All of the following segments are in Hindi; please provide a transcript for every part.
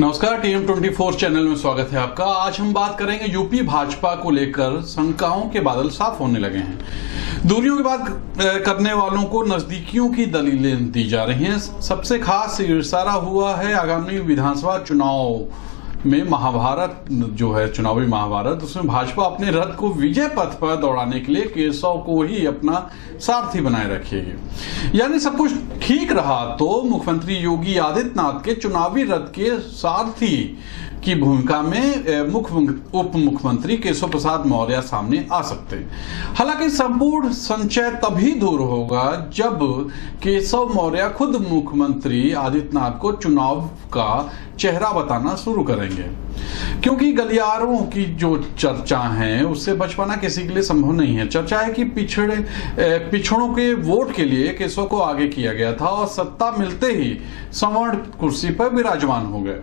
नमस्कार, TM24 चैनल में स्वागत है आपका। आज हम बात करेंगे यूपी भाजपा को लेकर शंकाओं के बादल साफ होने लगे हैं। दूरियों की बात करने वालों को नजदीकियों की दलीलें दी जा रही हैं। सबसे खास इशारा हुआ है आगामी विधानसभा चुनाव में महाभारत जो है, चुनावी महाभारत, उसमें भाजपा अपने रथ को विजय पथ पर दौड़ाने के लिए केशव को ही अपना सारथी बनाए रखेगी। यानी सब कुछ ठीक रहा तो मुख्यमंत्री योगी आदित्यनाथ के चुनावी रथ के सारथी की भूमिका में उप मुख्यमंत्री केशव प्रसाद मौर्य सामने आ सकते हैं। हालांकि संपूर्ण संशय तभी दूर होगा जब केशव मौर्य खुद मुख्यमंत्री आदित्यनाथ को चुनाव का चेहरा बताना शुरू करेंगे, क्योंकि गलियारों की जो चर्चा है उससे बच पाना किसी के लिए संभव नहीं है। चर्चा है कि पिछड़ों के वोट के लिए केशव को आगे किया गया था और सत्ता मिलते ही सवर्ण कुर्सी पर विराजमान हो गए।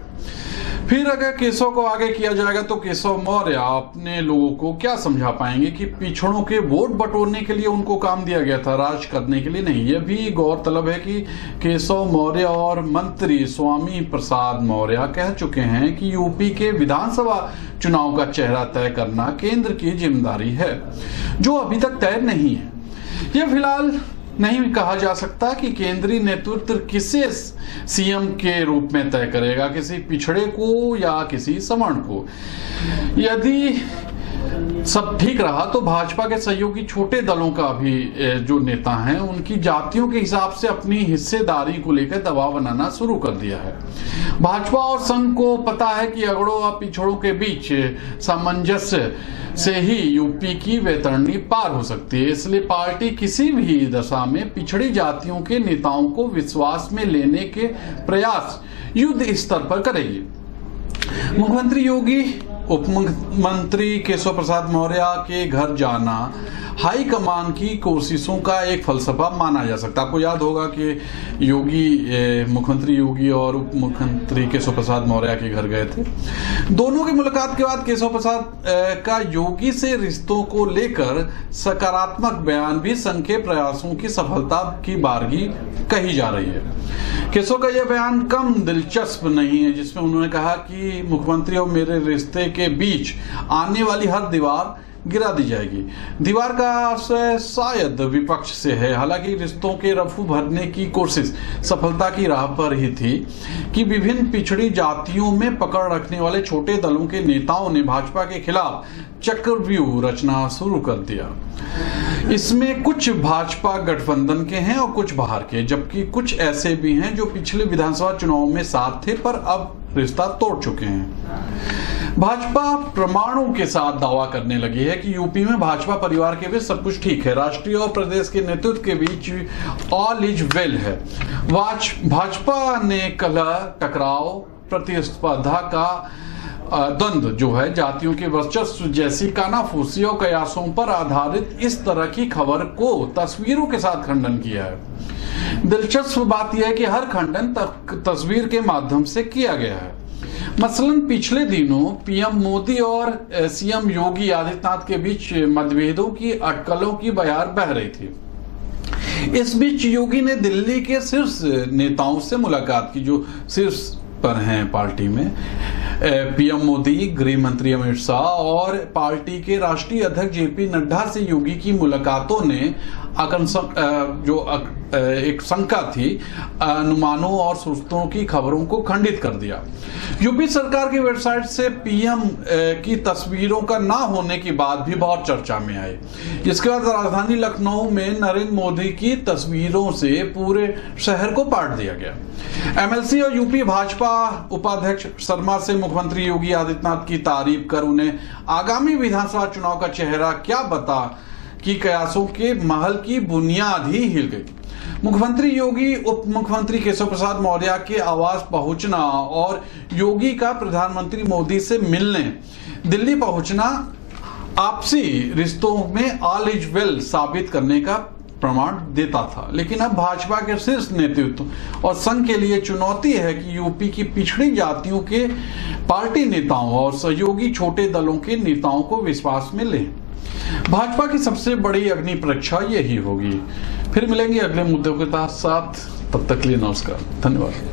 फिर अगर केशव को आगे किया जाएगा तो केशव मौर्य अपने लोगों को क्या समझा पाएंगे कि पिछड़ों के वोट बटोरने के लिए उनको काम दिया गया था, राज करने के लिए नहीं। यह भी गौरतलब है कि केशव मौर्य और मंत्री स्वामी प्रसाद मौर्य कह चुके हैं कि यूपी के विधानसभा चुनाव का चेहरा तय करना केंद्र की जिम्मेदारी है, जो अभी तक तय नहीं है। यह फिलहाल नहीं कहा जा सकता कि केंद्रीय नेतृत्व किसे सीएम के रूप में तय करेगा, किसी पिछड़े को या किसी सवर्ण को। यदि सब ठीक रहा तो भाजपा के सहयोगी छोटे दलों का भी जो नेता हैं उनकी जातियों के हिसाब से अपनी हिस्सेदारी को लेकर दबाव बनाना शुरू कर दिया है। भाजपा और संघ को पता है कि अगड़ों और पिछड़ों के बीच सामंजस्य से ही यूपी की वैतरणी पार हो सकती है। इसलिए पार्टी किसी भी दशा में पिछड़ी जातियों के नेताओं को विश्वास में लेने के प्रयास युद्ध स्तर पर करेगी। मुख्यमंत्री योगी उप मुख्यमंत्री केशव प्रसाद मौर्य के घर जाना हाईकमान की कोशिशों का एक फलसफा माना जा सकता है। आपको याद होगा कि मुख्यमंत्री योगी और उप मुख्यमंत्री केशव प्रसाद मौर्य के घर गए थे। दोनों की मुलाकात के बाद केशव प्रसाद का योगी से रिश्तों को लेकर सकारात्मक बयान भी संघ के प्रयासों की सफलता की बारगी कही जा रही है। केशव का यह बयान कम दिलचस्प नहीं है, जिसमें उन्होंने कहा कि मुख्यमंत्री और मेरे रिश्ते के बीच आने वाली हर दीवार गिरा दी जाएगी। दीवार का आशय शायद विपक्ष से है। हालांकि रिश्तों के रफू भरने की कोशिश सफलता की राह पर ही थी कि विभिन्न पिछड़ी जातियों में पकड़ रखने वाले छोटे दलों के नेताओं ने भाजपा के खिलाफ चक्रव्यूह रचना शुरू कर दिया। इसमें कुछ भाजपा गठबंधन के हैं और कुछ बाहर के, जबकि कुछ ऐसे भी हैं जो पिछले विधानसभा चुनाव में साथ थे पर अब रिश्ता तोड़ चुके हैं। भाजपा प्रमाणों के साथ दावा करने लगी है कि यूपी में भाजपा परिवार के बीच सब कुछ ठीक है। राष्ट्रीय और प्रदेश के नेतृत्व के बीच ऑल इज वेल है। भाजपा ने कलह, टकराव, प्रतिस्पर्धा का द्वंद्व जो है, जातियों के वर्चस्व जैसी कानाफूसी और कयासों पर आधारित इस तरह की खबर को तस्वीरों के साथ खंडन किया है। दिलचस्प बात यह है कि हर खंडन तस्वीर के माध्यम से किया गया है। मसलन पिछले दिनों पीएम मोदी और सीएम योगी आदित्यनाथ के बीच मतभेदों की अटकलों की बयार बह रही थी। इस बीच योगी ने दिल्ली के शीर्ष नेताओं से मुलाकात की, जो शीर्ष पर हैं पार्टी में। पीएम मोदी, गृह मंत्री अमित शाह और पार्टी के राष्ट्रीय अध्यक्ष जेपी नड्डा से योगी की मुलाकातों ने एक शंका थी, अनुमानों और सूचनाओं की खबरों को खंडित कर दिया। यूपी सरकार की वेबसाइट से पीएम की तस्वीरों का ना होने की बात भी बहुत चर्चा में आई। इसके बाद राजधानी लखनऊ में नरेंद्र मोदी की तस्वीरों से पूरे शहर को पाट दिया गया। एमएलसी और यूपी भाजपा उपाध्यक्ष शर्मा से मुख्यमंत्री योगी आदित्यनाथ की तारीफ कर उन्हें आगामी विधानसभा चुनाव का चेहरा क्या बता कि कयासों के महल की बुनियाद ही हिल गई। मुख्यमंत्री योगी उप मुख्यमंत्री केशव प्रसाद मौर्य के आवास पहुंचना और योगी का प्रधानमंत्री मोदी से मिलने दिल्ली पहुंचना आपसी रिश्तों में ऑल इज वेल साबित करने का प्रमाण देता था। लेकिन अब भाजपा के शीर्ष नेतृत्व और संघ के लिए चुनौती है कि यूपी की पिछड़ी जातियों के पार्टी नेताओं और सहयोगी छोटे दलों के नेताओं को विश्वास में लें। भाजपा की सबसे बड़ी अग्नि परीक्षा यही होगी। फिर मिलेंगे अगले मुद्दों के साथ, तब तक के लिए नमस्कार, धन्यवाद।